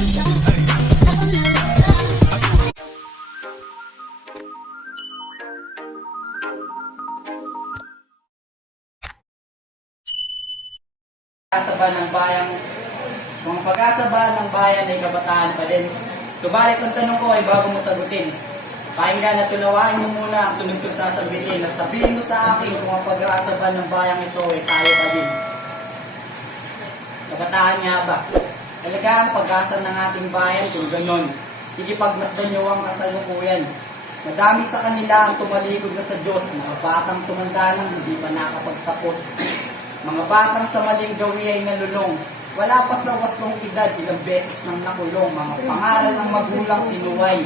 Pag-asa ng bayang, mga pag-asa ba ng bayan ay kabataan pa din? Subalit ang tanong ko ay bago mo sagutin. Pakinggan at tunawain mo muna ang sunod kong sasabihin at sabihin mo sa akin kung ang pag-asa ba ng bayang ito ay tayo pa din. Kabataan nga ba? Talaga ang pag-asa ng ating bayan kung ganon. Sige, pagmasdan niyo ang kasalukuyan. Madami sa kanila ang tumalikod na sa Diyos, mga batang tumanda nang hindi pa nakapagtapos. Mga batang sa maling gawi ay nalulong. Wala pa sa wastong edad, ilang beses nang nakulong. Mga pangaral ng magulang sinuway.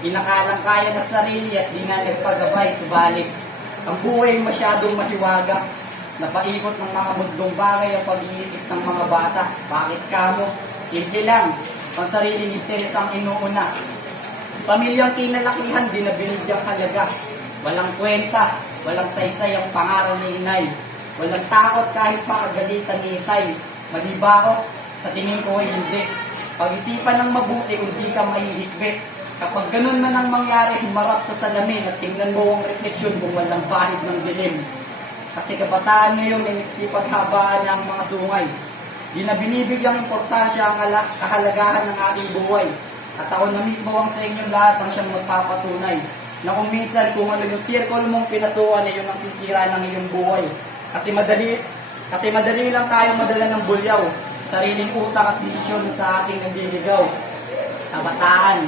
Inakalang kaya na sarili at di na nagpagabay. Subalit, ang buhay masyadong mahiwaga. Napaikot ng mga mundong bagay ang pag-iisip ng mga bata. Bakit kamo? Simple lang, ang sariling interes ang inuuna. Pamilyang kinalakihan, di na binigyang halaga. Walang kwenta, walang saysay ang pangaral ni inay. Walang takot kahit makagalitan ni itay. Mali ba ako? Sa tingin ko ay hindi. Pag-isipan ng mabuti kung di ka mahihigpit. Kapag ganun man ang mangyari, humarap sa salamin at tingnan mo ang refleksyon kung walang bahid ng dilim. Kasi kabataan ngayon ay nagsipaghabaan ng mga sungay. Di na binibigyang importansya ang kahalagahan ng ating buhay. At ako na mismo ang sa inyong lahat ang siyang magpapatunay. Na kung minsan kung ano yung circle mong pinasukan ay yun ang sisira ng iyong buhay. Kasi madali lang tayo madala ng bulyaw, sariling utak at desisyon sa ating nagliligaw. Kabataan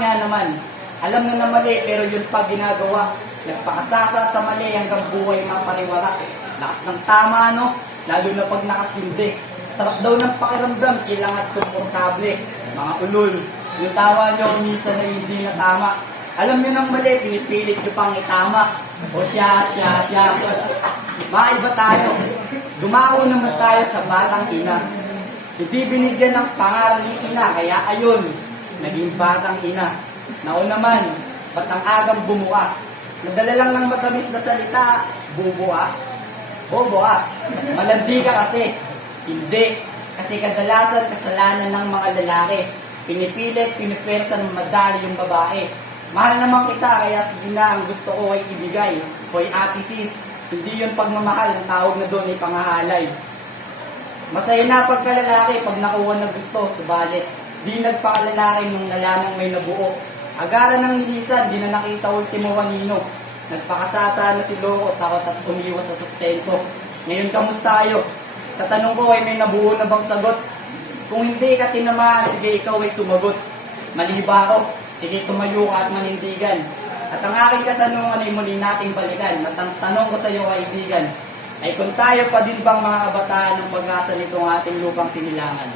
nga naman. Alam na mali pero yun pa ginagawa. Nagpakasasa sa mali hanggang buhay mapariwara. Lakas ng tama, no? Lalo na pag nakasindi. Sarap daw ng pakiramdam, chilang at komportable. Mga ulol, yung tawa nyo minsan na hindi na tama. Alam nyo ng mali, pinipilit nyo pang itama. O siya. Maiba tayo. Dumako naman tayo sa batang ina. Hindi binigyan ng pangalan ni ina, kaya ayun, naging batang ina. Nauna naman, ba't ang agang bumuka? Nadala lang ng matamis na salita, bubuha. Boboa. Malandi ka kasi. Hindi. Kasi kadalasan kasalanan ng mga lalaki. Pinipilit, pinipwersa ng madali yung babae. Mahal naman kita, kaya sige na ang gusto ko ay ibigay. Hoy ate sis, hindi yun pagmamahal, ang tawag na doon ay pangahalay. Masaya na pagkalalaki pag nakuha na gusto, subalit di nagpakalalaki nung nalamang may nabuo. Agaran ng lilisan, di na nakita ultimo kanino. Nagpakasasa na si Loko, takot at umiwas sa sustento. Ngayon kamusta kayo? Sa tanong ko ay may nabuo na bang sagot? Kung hindi ka tinamaan, sige ikaw ay sumagot. Mali ba ako? Sige, tumayo ka at manindigan. At ang aking katanungan ay muli nating balikan. At ang tanong ko sa iyo, kaibigan, ay kung tayo pa din bang mga kabataan ng pag-asa nitong ating lupang sinilangan?